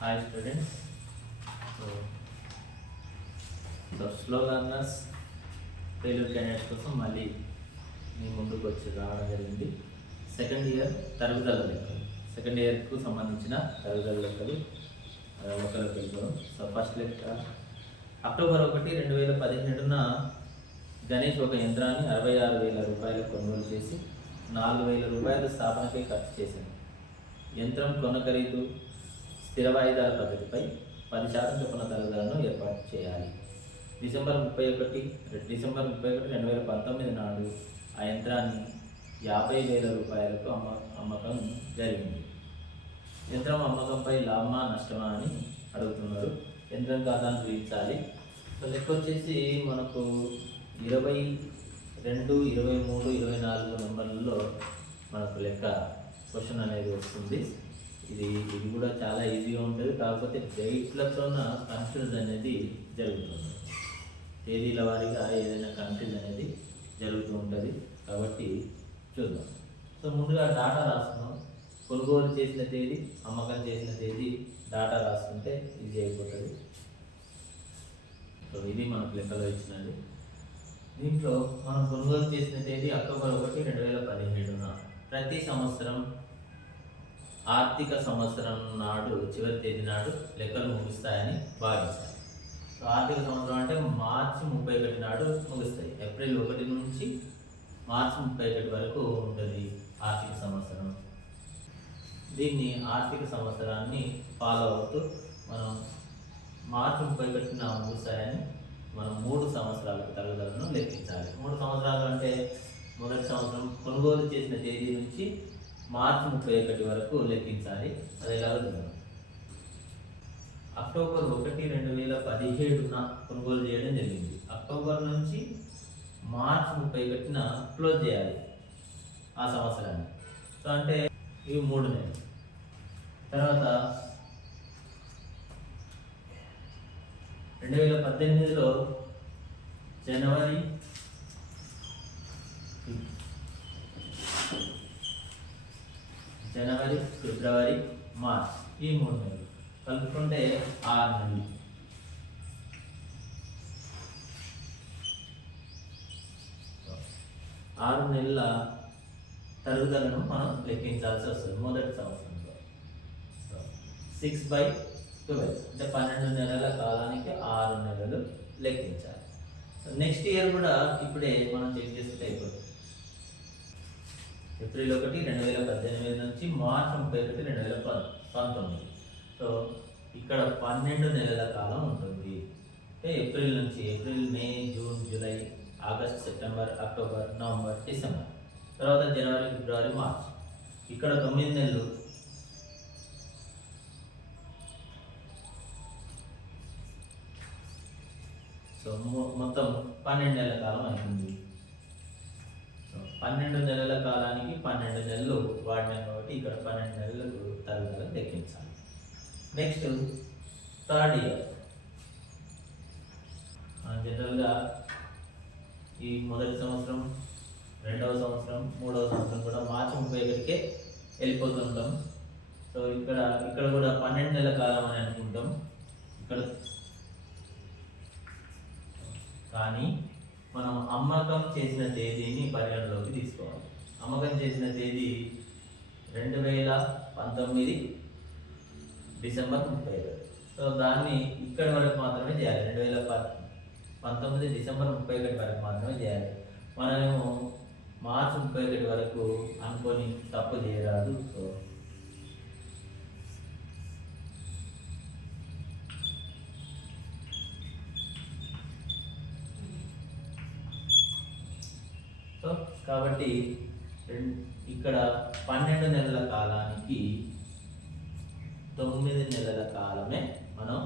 Hi students so so slow learners Telugu candidates కోసం మళ్ళీ మీ ముందుకు వచ్చి రావడం జరిగింది. సెకండ్ ఇయర్ తరుగుదల లెక్కలు. సెకండ్ ఇయర్కు సంబంధించిన తరుగుదల లెక్కలు ఆ, లెక్కలకు వెళ్ళిపోవడం సో ఫస్ట్ లెక్క అక్టోబర్ ఒకటి రెండు వేల పదిహేడున గణేష్ ఒక యంత్రాన్ని అరవై ఆరు వేల రూపాయలు కొనుగోలు చేసి నాలుగు వేల రూపాయలు స్థాపనకై ఖర్చు చేశాను యంత్రం కొన ఖరీదు స్థిర వాయిదాల పద్ధతిపై పది శాతం చొప్పున తరుగుదలను ఏర్పాటు చేయాలి. డిసెంబర్ ముప్పై ఒకటి డిసెంబర్ ముప్పై ఒకటి రెండు వేల పంతొమ్మిది నాడు ఆ యంత్రాన్ని యాభై వేల రూపాయలకు అమ్మ అమ్మకం జరిగింది. యంత్రం అమ్మకంపై లాభమా నష్టమా అని అడుగుతున్నారు. యంత్రం ఖాతాను చూపించాలి. సో లెక్క వచ్చేసి మనకు ఇరవై రెండు ఇరవై మూడు ఇరవై నాలుగు నెంబర్లలో మనకు లెక్క క్వశ్చన్ అనేది వస్తుంది. ఇది ఇది కూడా చాలా ఈజీగా ఉంటుంది. కాకపోతే డేట్లతోన కన్ఫ్యూజ్ అనేది జరుగుతుంది. తేదీల వారీగా ఏదైనా కన్ఫ్యూజ్ అనేది జరుగుతూ ఉంటుంది. కాబట్టి చూద్దాం. సో ముందుగా డాటా రాస్తున్నాం. కొనుగోలు చేసిన తేదీ అమ్మకం చేసిన తేదీ డాటా రాసుకుంటే ఈజీ అయిపోతుంది. సో ఇది మనకు లెక్కలో ఇచ్చినది. దీంట్లో మనం కొనుగోలు చేసిన తేదీ అక్టోబర్ ఒకటి రెండు వేల పదిహేడున ప్రతి సంవత్సరం ఆర్థిక సంవత్సరం నాడు చివరి తేదీ నాడు లెక్కలు ముగుస్తాయని భావించాలి సో ఆర్థిక సంవత్సరం అంటే మార్చి ముప్పై ఒకటి నాడు ముగుస్తాయి. ఏప్రిల్ ఒకటి నుంచి మార్చి ముప్పై ఒకటి వరకు ఉంటుంది ఆర్థిక సంవత్సరం. దీన్ని ఆర్థిక సంవత్సరాన్ని ఫాలో అవుతూ మనం మార్చి ముప్పై ఒకటిన ముగుస్తాయని మనం మూడు సంవత్సరాలకు తరుగుదలను లెక్కించాలి. మూడు సంవత్సరాలు అంటే మొదటి సంవత్సరం కొనుగోలు చేసిన తేదీ నుంచి మార్చి ముప్పై ఒకటి వరకు లెక్కించాలి. అది ఎలా అక్టోబర్ ఒకటి రెండు వేల పదిహేడున కొనుగోలు చేయడం జరిగింది. అక్టోబర్ నుంచి మార్చి ముప్పై ఒకటిన క్లోజ్ చేయాలి ఆ సంవత్సరాన్ని. సో అంటే ఇవి మూడు నెలలు. తర్వాత రెండు వేల పద్దెనిమిదిలో జనవరి జనవరి ఫిబ్రవరి మార్చ్ ఈ మూడు నెలలు. కలుపుకుంటే ఆరు నెలలు. ఆరు నెలల తరుగుదలను మనం లెక్కించాల్సి వస్తుంది మొదటి సంవత్సరంలో. సిక్స్ బై ట్వెల్వ్ అంటే పన్నెండు నెలల కాలానికి ఆరు నెలలు లెక్కించాలి. నెక్స్ట్ ఇయర్ కూడా ఇప్పుడే మనం చెక్ చేస్తే అయిపోతుంది. ఏప్రిల్ ఒకటి రెండు వేల పద్దెనిమిది నుంచి మార్చ్ ముప్పై ఒకటి రెండు వేల పం పంతొమ్మిది. సో ఇక్కడ పన్నెండు నెలల కాలం ఉంటుంది. అంటే ఏప్రిల్ నుంచి April May June July August September October November December. తర్వాత జనవరి ఫిబ్రవరి మార్చ్. ఇక్కడ తొమ్మిది నెలలు. సో మొత్తం పన్నెండు నెలల కాలం అవుతుంది పన్నెండు నెలల కాలానికి పన్నెండు నెలలు వాడినాం కాబట్టి ఇక్కడ పన్నెండు నెలలకు తరుగుదల లెక్కించాలి. నెక్స్ట్ థర్డ్ ఇయర్ జనరల్గా ఈ మొదటి సంవత్సరం రెండవ సంవత్సరం మూడవ సంవత్సరం కూడా మార్చి ముప్పై ఒకటికే వెళ్ళిపోతుంటాం. సో ఇక్కడ ఇక్కడ కూడా పన్నెండు నెలల కాలం అని అనుకుంటాం. ఇక్కడ కానీ మనం అమ్మకం చేసిన తేదీని పరిగణలోకి తీసుకోవాలి. అమ్మకం చేసిన తేదీ రెండు వేల పంతొమ్మిది డిసెంబర్ ముప్పై ఐదు సో దాన్ని ఇక్కడి వరకు మాత్రమే చేయాలి. రెండు వేల పంతొమ్మిది డిసెంబర్ ముప్పై ఒకటి వరకు మాత్రమే చేయాలి. మనము మార్చి ముప్పై ఒకటి వరకు అనుకొని తప్పు చేయరాదు. సో సో కాబట్టి ఇక్కడ పన్నెండు నెలల కాలానికి తొమ్మిది నెలల కాలమే మనం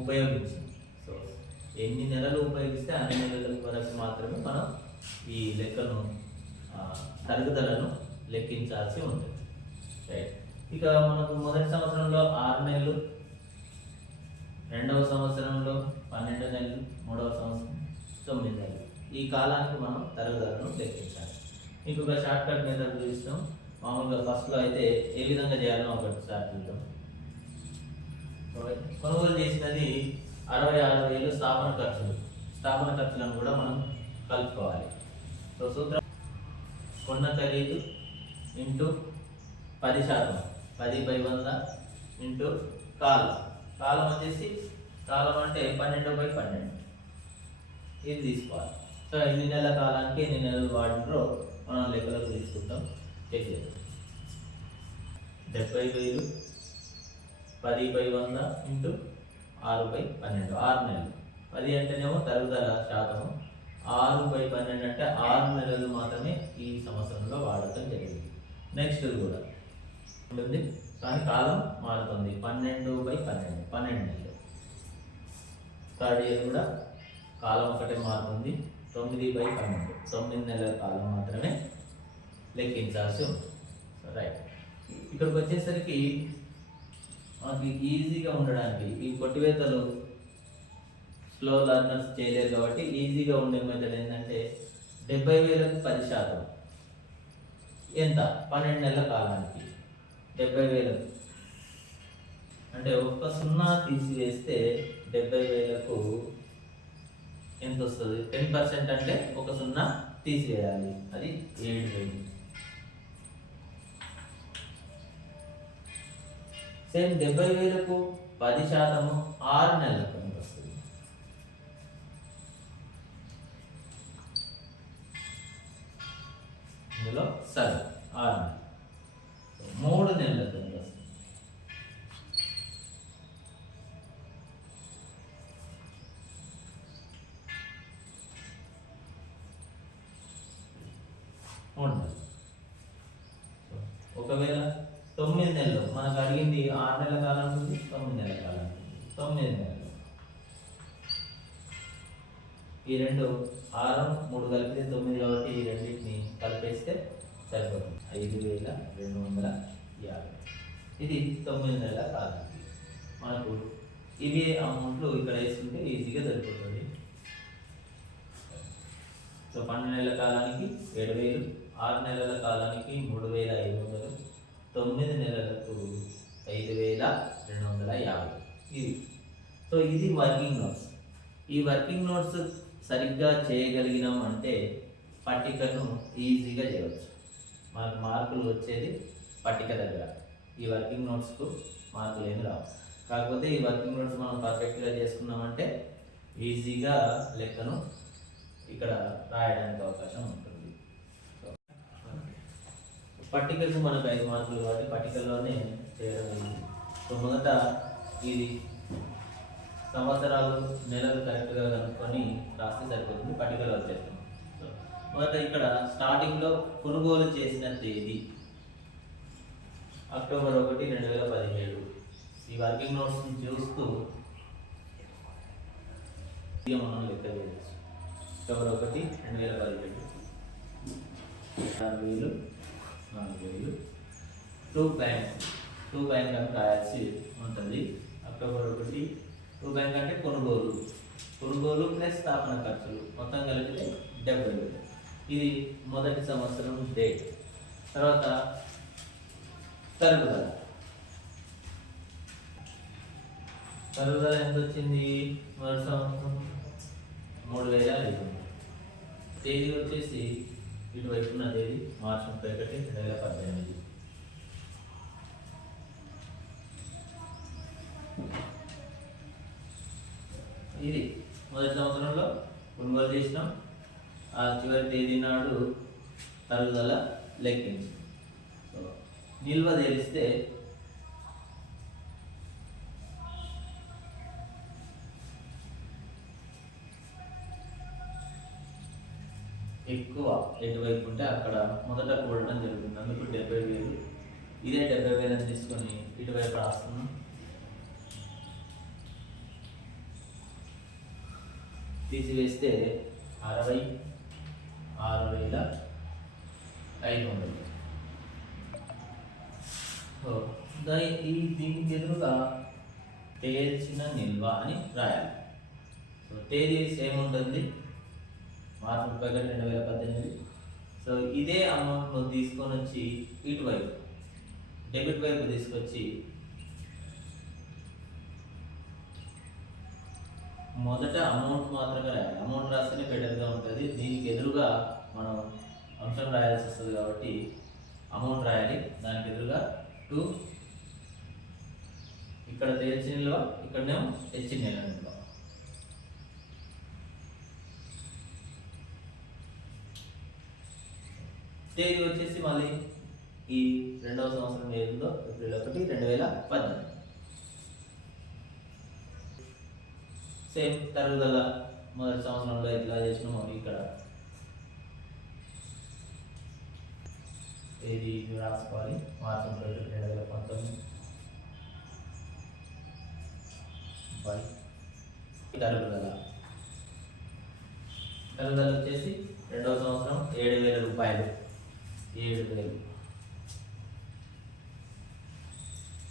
ఉపయోగించాం. సో ఎన్ని నెలలు ఉపయోగిస్తే అన్ని నెలల వరకు మాత్రమే మనం ఈ లెక్కను తరుగుదలను లెక్కించాల్సి ఉంటుంది. రైట్ ఇక మనకు మొదటి సంవత్సరంలో ఆరు నెలలు రెండవ సంవత్సరంలో పన్నెండు నెలలు మూడవ సంవత్సరం తొమ్మిది నెలలు. ఈ కాలానికి మనం తరుగుదలను లెక్కించాలి. ఇంకొక షార్ట్ కట్ మెథడ్ చూపిస్తాం. మామూలుగా ఫస్ట్లో అయితే ఏ విధంగా చేయాలో ఒకటి స్టార్ట్ చూద్దాం. కొనుగోలు చేసినది అరవై ఆరు వేలు స్థాపన ఖర్చులు. స్థాపన ఖర్చులను కూడా మనం కలుపుకోవాలి. సో సూత్రం కొన్న ఖరీదు ఇంటూ పది శాతం. పది బై వంద ఇంటూ కాలం. కాలం వచ్చేసి కాలం అంటే పన్నెండు బై పన్నెండు. ఇది తీసుకోవాలి. సో ఎన్ని నెలల కాలానికి ఎన్ని నెలలు వాడినో మనం లెక్కలకు తీసుకుంటాం. చెక్ చేద్దాం. డెబ్బై వేలు పది బై వంద ఇంటూ ఆరు బై పన్నెండు. ఆరు నెలలు. పది అంటేనేమో తరుగుదల శాతము. ఆరు బై పన్నెండు అంటే ఆరు నెలలు మాత్రమే ఈ సంవత్సరంలో వాడటం జరిగింది. నెక్స్ట్ కూడా. ఉంటుంది. కానీ కాలం మారుతుంది. పన్నెండు బై పన్నెండు. పన్నెండు నెలలు. థర్డ్ ఇయర్ కూడా కాలం ఒకటే మారుతుంది. తొమ్మిది బై పన్నెండు. తొమ్మిది నెలల కాలం మాత్రమే లెక్కించాల్సి ఉంటుంది. రైట్ ఇక్కడికి వచ్చేసరికి మనకి ఈజీగా ఉండడానికి ఈ కొట్టివేతలు స్లో లర్నర్స్ చేయలేరు కాబట్టి ఈజీగా ఉండే మెథడ్ ఏంటంటే డెబ్బై వేలకు పది శాతం. ఎంత? పన్నెండు నెలల కాలానికి డెబ్బై వేలకు. అంటే ఒక్క సున్నా తీసివేస్తే డెబ్బై వేలకు ఎంత వస్తుంది టెన్ పర్సెంట్ అంటే ఒక సున్నా తీసివేయాలి. అది ఏడు వేలు సేమ్ డెబ్బై వేలకు పది శాతము ఆరు నెలలకు ఎంత వస్తుంది ఇందులో సరే ఆరు నెలలు. మూడు నెలలు. ఉండదు ఒకవేళ తొమ్మిది నెలలు మనకు అడిగింది ఆరు నెలల కాలం ఉంది తొమ్మిది నెలల కాలం. తొమ్మిది నెలలు. ఈ రెండు ఆరు మూడు కలిపితే తొమ్మిది కాబట్టి ఈ రెండింటిని కలిపేస్తే సరిపోతుంది. ఐదు వేల రెండు వందల యాభై. ఇది తొమ్మిది నెలల కాలం. మనకు ఇవే అమౌంట్లు ఇక్కడ వేసుకుంటే ఈజీగా సరిపోతుంది. సో పన్నెండు నెలల కాలానికి ఏడు వేలు ఆరు నెలల కాలానికి మూడు వేల ఐదు వందలు తొమ్మిది నెలలకు ఐదు వేల రెండు వందల యాభై. ఇది. సో ఇది వర్కింగ్ నోట్స్. ఈ వర్కింగ్ నోట్స్ సరిగ్గా చేయగలిగినాం అంటే పట్టికను ఈజీగా చేయవచ్చు. మనకు మార్కులు వచ్చేది పట్టిక దగ్గర. ఈ వర్కింగ్ నోట్స్కు మార్కులు ఏమి రావు. కాకపోతే ఈ వర్కింగ్ నోట్స్ మనం పర్ఫెక్ట్గా చేసుకున్నామంటే ఈజీగా లెక్కను ఇక్కడ రాయడానికి అవకాశం ఉంటుంది. పట్టికకు మనకు ఐదు మార్కులు కాబట్టి పట్టికలోనే చేయడం జరిగింది. సో మొదట ఇది సంవత్సరాలు నెలలు కరెక్ట్గా కనుక్కొని రాస్తే సరిపోతుంది పట్టికలో వచ్చేస్తుంది. మొదట ఇక్కడ స్టార్టింగ్లో కొనుగోలు చేసిన తేదీ అక్టోబర్ ఒకటి రెండు వేల పదిహేడు. ఈ వర్కింగ్ నోట్స్ని చూస్తూ మనం లెక్క చేయవచ్చు అక్టోబర్ ఒకటి రెండు వేల పదిహేడు. ఆరు వేలు నాలుగు వేలు. టూ బ్యాంక్ టూ బ్యాంక్ అని రాయాల్సి ఉంటుంది. అక్టోబర్ ఒకటి టూ బ్యాంక్ అంటే కొనుగోలు. కొనుగోలు ప్లస్ స్థాపన ఖర్చులు. మొత్తం కలిపితే డెబ్బై వేలు. ఇది మొదటి సంవత్సరం డేట్ తర్వాత తరుగుదల. తరుగుదల ఎంత వచ్చింది? మొదటి సంవత్సరం మూడు వేల ఐదు వందలు. తేదీ వచ్చేసి ఇటువైపు ఉన్న తేదీ మార్చి ముప్పై ఒకటి రెండు వేల పద్దెనిమిది. ఇది మొదటి సంవత్సరంలో కొనుగోలు చేసినాం. ఆ చివరి తేదీ నాడు తరుగుదల లెక్కించి. నిల్వ తెలిస్తే ఎక్కువ ఎటువైపు ఉంటే అక్కడ మొదట కూడడం జరుగుతుంది అందుకు డెబ్బై వేలు. ఇదే డెబ్బై వేలు అని తీసుకొని ఇటువైపు రాస్తున్నాం. తీసివేస్తే అరవై ఆరు వేల ఐదు వందలు. ఈ దీనికి ఎదురుగా తేల్చిన నిల్వ అని రాయాలి. సో తేదీ సేమ్ ఉంటుంది. మార్చి ముప్పై ఒకటి రెండు వేల పద్దెనిమిది. సో ఇదే అమౌంట్ను తీసుకొని వచ్చి ఇటువైపు డెబిట్ వైపు తీసుకొచ్చి మొదట అమౌంట్ మాత్రమే రాయాలి. అమౌంట్ రాస్తేనే బెటర్గా ఉంటుంది. దీనికి ఎదురుగా మనం అంశం రాయాల్సి వస్తుంది కాబట్టి అమౌంట్ రాయాలి. దానికి ఎదురుగా టూ ఇక్కడ తెలిసిన నిల్వ ఇక్కడనేమో తెచ్చిన తేదీ వచ్చేసి మళ్ళీ ఈ రెండవ సంవత్సరం ఏదో ఏప్రిల్ ఒకటి రెండు వేల పద్దెనిమిది సేమ్ తరుగుదల మొదటి సంవత్సరంలో ఇట్లా చేసినాము ఇక్కడ. తేదీ రాసుకోవాలి. మార్చి రెండు వేల పంతొమ్మిది. బై. తరుగుదల. తరుగుదల వచ్చేసి రెండవ సంవత్సరం ఏడు వేల రూపాయలు. ఏడు వేలు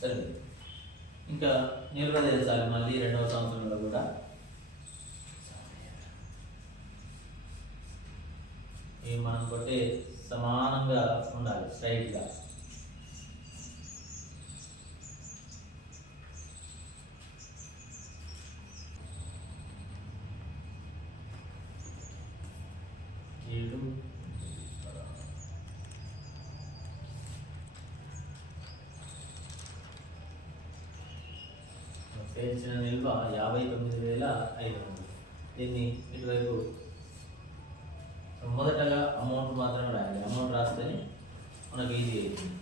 సరే. ఇంకా నిల్వ మళ్ళీ రెండవ సంవత్సరంలో కూడా ఏ మనం కొట్టే సమానంగా ఉండాలి స్ట్రైట్గా ఏడు పేర్చిన నిల్వ యాభై తొమ్మిది వేల ఐదు వందలు. దీన్ని ఇటువైపు మొదటగా అమౌంట్ మాత్రమే రాయాలి. అమౌంట్ రాస్తేనే మనకు ఈజీ అవుతుంది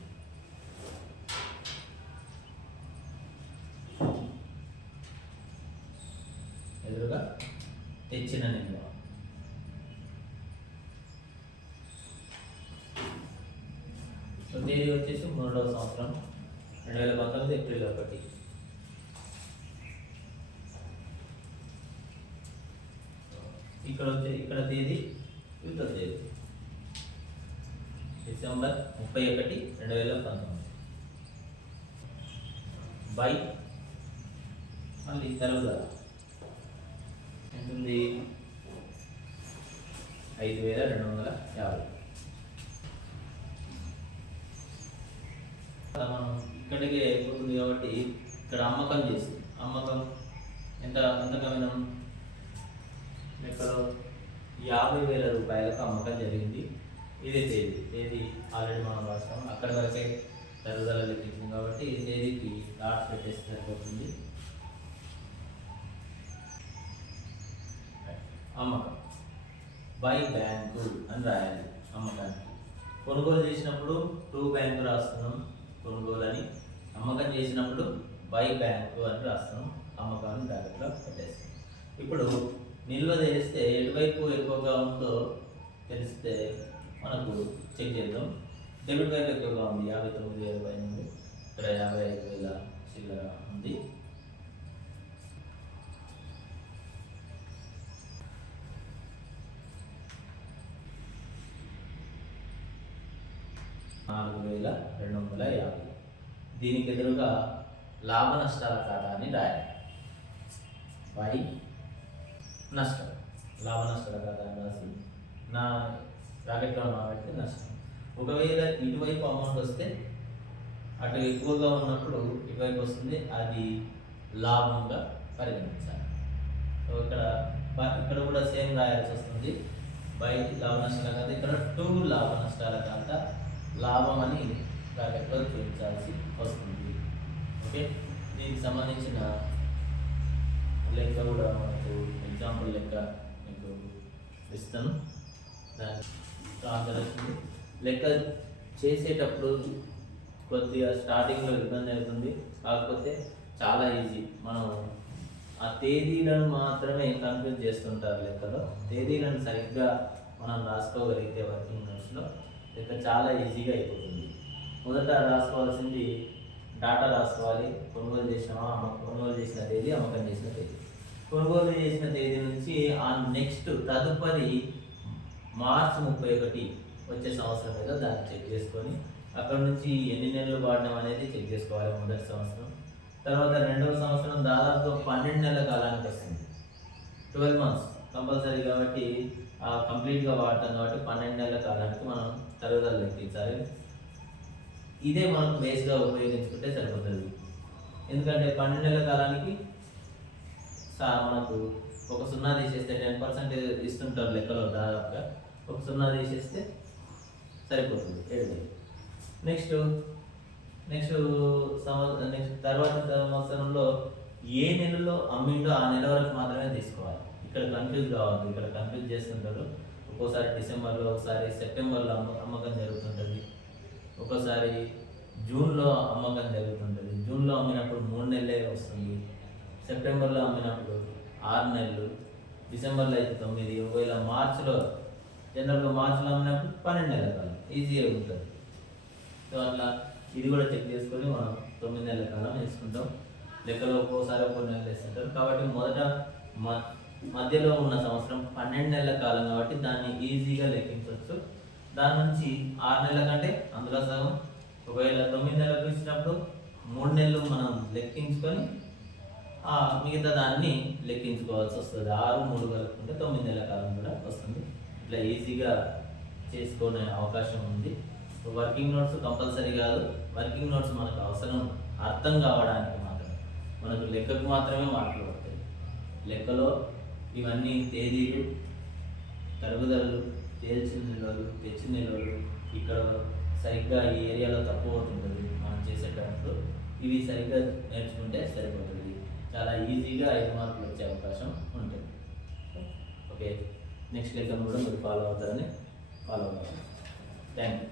ఎదురుగా తెచ్చిన నిల్వ సో తేదీ వచ్చేసి మూడవ సంవత్సరం రెండు వేల పంతొమ్మిది ఏప్రిల్ ఒకటి ఇక్కడ వచ్చే ఇక్కడ తేదీ? యుద్ధ తేదీ. డిసెంబర్ ముప్పై ఒకటి రెండు వేల పంతొమ్మిది. బై. మళ్ళీ తరుగుదల ఎంతుంది? ఐదు వేల రెండు వందల యాభై. మనం ఇక్కడికి అయిపోతుంది కాబట్టి ఇక్కడ అమ్మకం చేసి అమ్మకం ఎంత ఎంత కమినం? లెక్కలో యాభై వేల రూపాయలకు అమ్మకం జరిగింది. ఇదే తేదీ. తేదీ ఆల్రెడీ మనం రాస్తాం అక్కడ వరకే తరుగుదల లెక్కించింది కాబట్టి ఈ తేదీకి డాట్ పెట్టేస్తే సరిపోతుంది. అమ్మకం. బై బ్యాంకు అని రాయాలి అమ్మకానికి. కొనుగోలు చేసినప్పుడు టూ బ్యాంకు రాస్తున్నాం కొనుగోలు అని అమ్మకం చేసినప్పుడు బై బ్యాంకు అని రాస్తున్నాం. అమ్మకాన్ని బ్యాంకులో పెట్టేస్తాం. ఇప్పుడు నిల్వ చేస్తే ఎటువైపు ఎక్కువగా ఉందో తెలిస్తే మనకు చెక్ చేద్దాం. డెబిట్ వైపు ఎక్కువగా ఉంది. యాభై తొమ్మిది వేల పై నుండి ఇక్కడ యాభై ఐదు వేల చిల్లర ఉంది. నాలుగు వేల రెండు వందల యాభై. దీనికి ఎదురుగా లాభ నష్టాల ఖాతాని రాయాలి. బై నష్టం. లాభ నష్టాల కదా రాసి నా బ్రాకెట్లో పెడితే నష్టం. ఒకవేళ ఇటువైపు అమౌంట్ వస్తే అటు ఎక్కువగా ఉన్నప్పుడు ఇటువైపు వస్తుంది. అది లాభంగా పరిగణించాలి. సో ఇక్కడ ఇక్కడ కూడా సేమ్ రాయాల్సి వస్తుంది. బై లాభ నష్టాల ఖాతా ఇక్కడ టూ లాభ నష్టాల ఖాతా లాభం అని ప్రాజెక్ట్లో చూపించాల్సి వస్తుంది. ఓకే దీనికి సంబంధించిన లెక్క కూడా మనకు ఎగ్జాంపుల్ లెక్క మీకు ఇస్తాను. దాని లెక్క చేసేటప్పుడు కొద్దిగా స్టార్టింగ్లో ఇబ్బంది అవుతుంది. కాకపోతే చాలా ఈజీ మనం ఆ తేదీలను మాత్రమే కన్ఫ్యూజ్ చేస్తుంటారు లెక్కలో. తేదీలను సరిగ్గా మనం రాసుకోగలిగితే వర్కింగ్ నోట్స్లో లెక్క చాలా ఈజీగా అయిపోతుంది. మొదట రాసుకోవాల్సింది డాటా రాసుకోవాలి. కొనుగోలు చేసినామా? అమ్మ కొనుగోలు చేసిన తేదీ అమ్మకం చేసిన తేదీ. కొనుగోలు చేసిన తేదీ నుంచి ఆ నెక్స్ట్ తదుపరి మార్చ్ ముప్పై ఒకటి వచ్చే సంవత్సరం ఏదో దాన్ని చెక్ చేసుకొని అక్కడ నుంచి ఎన్ని నెలలు వాడడం అనేది చెక్ చేసుకోవాలి మొదటి సంవత్సరం. తర్వాత రెండవ సంవత్సరం దాదాపు పన్నెండు నెలల కాలానికి వస్తుంది. ట్వెల్వ్ మంత్స్ కంపల్సరీ కాబట్టి ఆ కంప్లీట్గా వాడతాం కాబట్టి పన్నెండు నెలల కాలానికి మనం తరుగుదల లెక్కించాలి. ఇదే మనం బేస్గా ఉపయోగించుకుంటే సరిపోతుంది. ఎందుకంటే పన్నెండు నెలల కాలానికి సార్ మనకు ఒక సున్నా తీసేస్తే టెన్ పర్సెంట్ ఇస్తుంటారు లెక్కలో దాదాపుగా. ఒక సున్నా తీసేస్తే సరిపోతుంది ఏడు వేలు. నెక్స్ట్ నెక్స్ట్ సంవత్సరం నెక్స్ట్ తర్వాత సంవత్సరంలో ఏ నెలలో అమ్మిండో ఆ నెల వరకు మాత్రమే తీసుకోవాలి. ఇక్కడ కన్ఫ్యూజ్ కావద్దు ఇక్కడ కన్ఫ్యూజ్ చేస్తుంటారు. ఒక్కోసారి డిసెంబర్లో ఒకసారి సెప్టెంబర్లో అమ్మ అమ్మకం జరుగుతుంటుంది. ఒక్కోసారి జూన్లో అమ్మకం జరుగుతుంటుంది. జూన్లో అమ్మినప్పుడు మూడు నెలలే వస్తుంది. సెప్టెంబర్లో అమ్మినప్పుడు ఆరు నెలలు డిసెంబర్లో అయితే తొమ్మిది ఒకవేళ మార్చిలో జనరల్గా మార్చిలో అమ్మినప్పుడు పన్నెండు నెలల కాలం ఈజీగా ఉంటుంది. సో అట్లా ఇది కూడా చెక్ చేసుకొని మనం తొమ్మిది నెలల కాలం వేసుకుంటాం. లెక్కలో ఒక్కోసారి ఒక్కో నెలలు వేస్తుంటారు. కాబట్టి మొదట మ- మధ్యలో ఉన్న సంవత్సరం పన్నెండు నెలల కాలం కాబట్టి దాన్ని ఈజీగా లెక్కించవచ్చు. దాని నుంచి ఆరు నెలల కంటే అందులో సగం. ఒకవేళ తొమ్మిది నెలలకు ఇచ్చినప్పుడు మూడు నెలలు మనం లెక్కించుకొని మిగతా దాన్ని లెక్కించుకోవాల్సి వస్తుంది. ఆరు మూడు కలుపుకుంటే తొమ్మిది నెలల కాలం కూడా వస్తుంది. ఇట్లా ఈజీగా చేసుకునే అవకాశం ఉంది. వర్కింగ్ నోట్స్ కంపల్సరీ కాదు. వర్కింగ్ నోట్స్ మనకు అవసరం అర్థం కావడానికి మాత్రమే. మనకు లెక్కకు మాత్రమే మార్కులు పడతాయి లెక్కలో ఇవన్నీ తేదీలు తరుగుదలలు తేల్చిన నిల్వలు తెచ్చిన నిల్వలు ఇక్కడ సరిగ్గా ఈ ఏరియాలో తక్కువ అవుతుంటుంది మనం చేసేటప్పుడు ఇవి సరిగ్గా నేర్చుకుంటే సరిపోతుంది. చాలా ఈజీగా ఐదు మార్కులు వచ్చే అవకాశం ఉంటుంది. ఓకే నెక్స్ట్ లెక్కను కూడా మీరు ఫాలో అవుతారని ఫాలో అవుతారు. Thank you